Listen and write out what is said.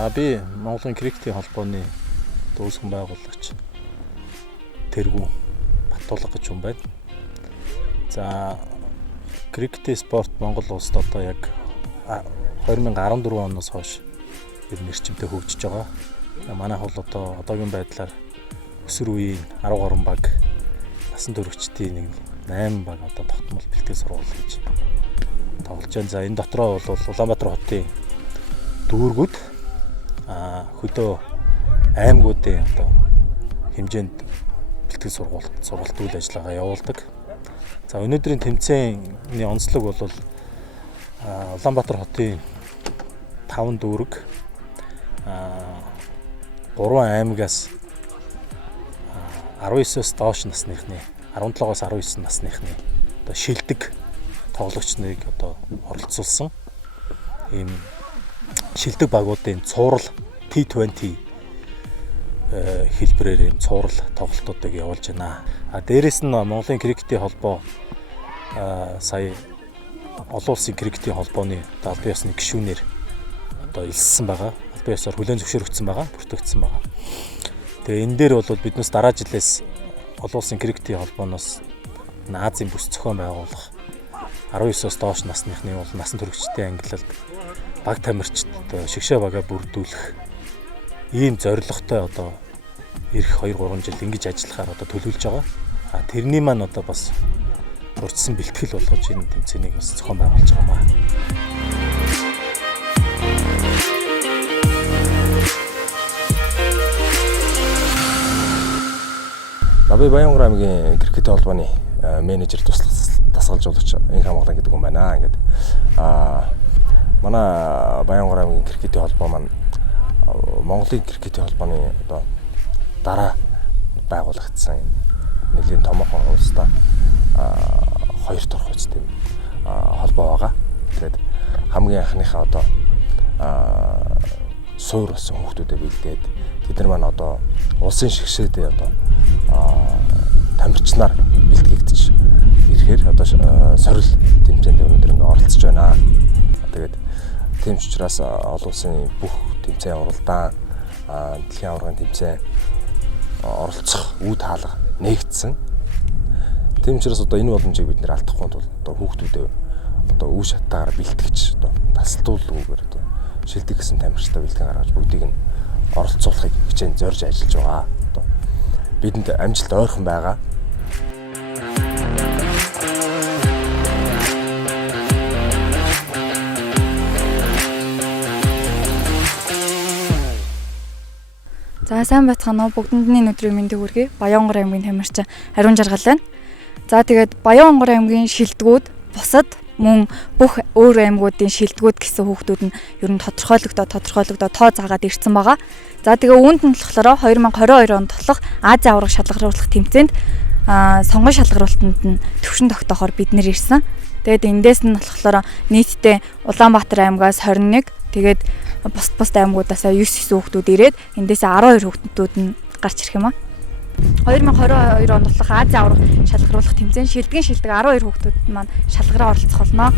За би Монголын крикетийн холбооны дүүсгэн байгуулагч Тэргүүн Батулга гэж хүн байна. За крикетийн спорт Монгол улсад одоо яг 2014 оноос хойш ер нь эрчимтэй хөгжиж байгаа. Манайх бол одоогийн байдлаар өсвөр үеийн 10 гаруй баг насан туршидтын 8 баг тогтмол бэлтгэл сургууль гэж тоглож байна. За энэ дотроо бол Улаанбаатар хотын дүүргүүд хөдөө аймагуудын хэмжээнд бэлтгэл сургалт үйл ажиллагаа явуулдаг. За өнөөдрийн тэмцээний онцлог бол Улаанбаатар хотын 5 дүүрэг 3 аймагаас 19-с доош насныхны 17-оос 19 насныхны шилдэг тоглогчныг оролцуулсан ийм шилдэг багуудын цуврал T20 хэлбэрээр ийм цуврал тоглолтуудыг явуулж байна. Дээрээс нь Монголын крикетийн холбоо сая олон улсын крикетийн холбооны албан ёсны гишүүнээр илссэн байгаа. Албан ёсоор хүлээн зөвшөөрөгдсөн байгаа, бүртгэгдсэн байгаа. Тэгээ энэ дээр бол биднээс дараа жилээс олон улсын крикетийн холбооноос Азийн бүс зохион байгуулах 19-оос доош насныхны бол насан туршидтын ангиллалд баг тамирчид шигшээ багаа бүрдүүлэх ийм зорилготой эх 2-3 жил ингэж ажиллахаар төлөвлөж байгаа. Тэрний маань бас урьдчилан бэлтгэл болгож энэ тэмцээнийг бас зохион байгуулж байгаа маа. Би Баянгар аймгийн крикетийн холбооны менежер дасгалжуулагч Инх Хамгаалан гэдэг хүн байна. Ингээд манай Баянгар аймгийн крикетийн холбоо маань Монголын крикетийн холбооны дараа байгуулагдсан нэлийн томоохон улстай хоёр турх үстэй холбоо байгаа. Тэгээд хамгийн анхныхаа суур болсон хүмүүстэй бэлдээд тэд нар маань улсын шигшээдээ тамирчнаар бэлтгэгдэж ирэхээр сорил тэмцээнд өнөөдөр ингээ оролцож байна. Тэгээд тийм ч учраас олон улсын бүх тэмцээн уралдаан дэлхийн аваргын тэмцээн оролцох үе хаалга нээгдсэн. Тийм учраас энэ боломжийг бид нэр алдахгүй тул хүүхдүүдэд үе шатаагаар бэлтгэж тасалдуулгүйгээр шилдэг гэсэн тамирчтай бэлтгэн гаргаж бүгдийг нь оролцуулахыг хичээн зорж ажиллаж байгаа. Бидэнд амжилт ойрхон байгаа. За сайн байцгаана уу, бүгдэндний өдрийн мэндийг хүргэе. Баянгар аймгийн тамирчин Ариун Жаргал байна. За тэгээд Баянгар аймгийн шилдэгүүд бусад мөн бүх өөр аймагуудын шилдэгүүд гэсэн хүүхдүүд нь ер нь тодорхойлогдоо тоо заагаад ирсэн байгаа. За тэгээ үүнд нь болохоор 2022 онд болох Азийн аварга шалгаруулах тэмцээнд сонгон шалгаруулалтанд нь төвшин тогтоохоор бид нэр ирсэн. Тэгээд эндээс нь болохоор нийтдээ Улаанбаатар аймгаас 21, тэгээд бус аймагуудаас 9 хүүхдүүд ирээд эндээс 12 хүүхдүүд нь гарч ирэх юм аа. 2022 онд болох Азийн аварга шалгаруулах тэмцээнд шилдэг 12 хүүхдүүд маань шалгараа оролцох болно.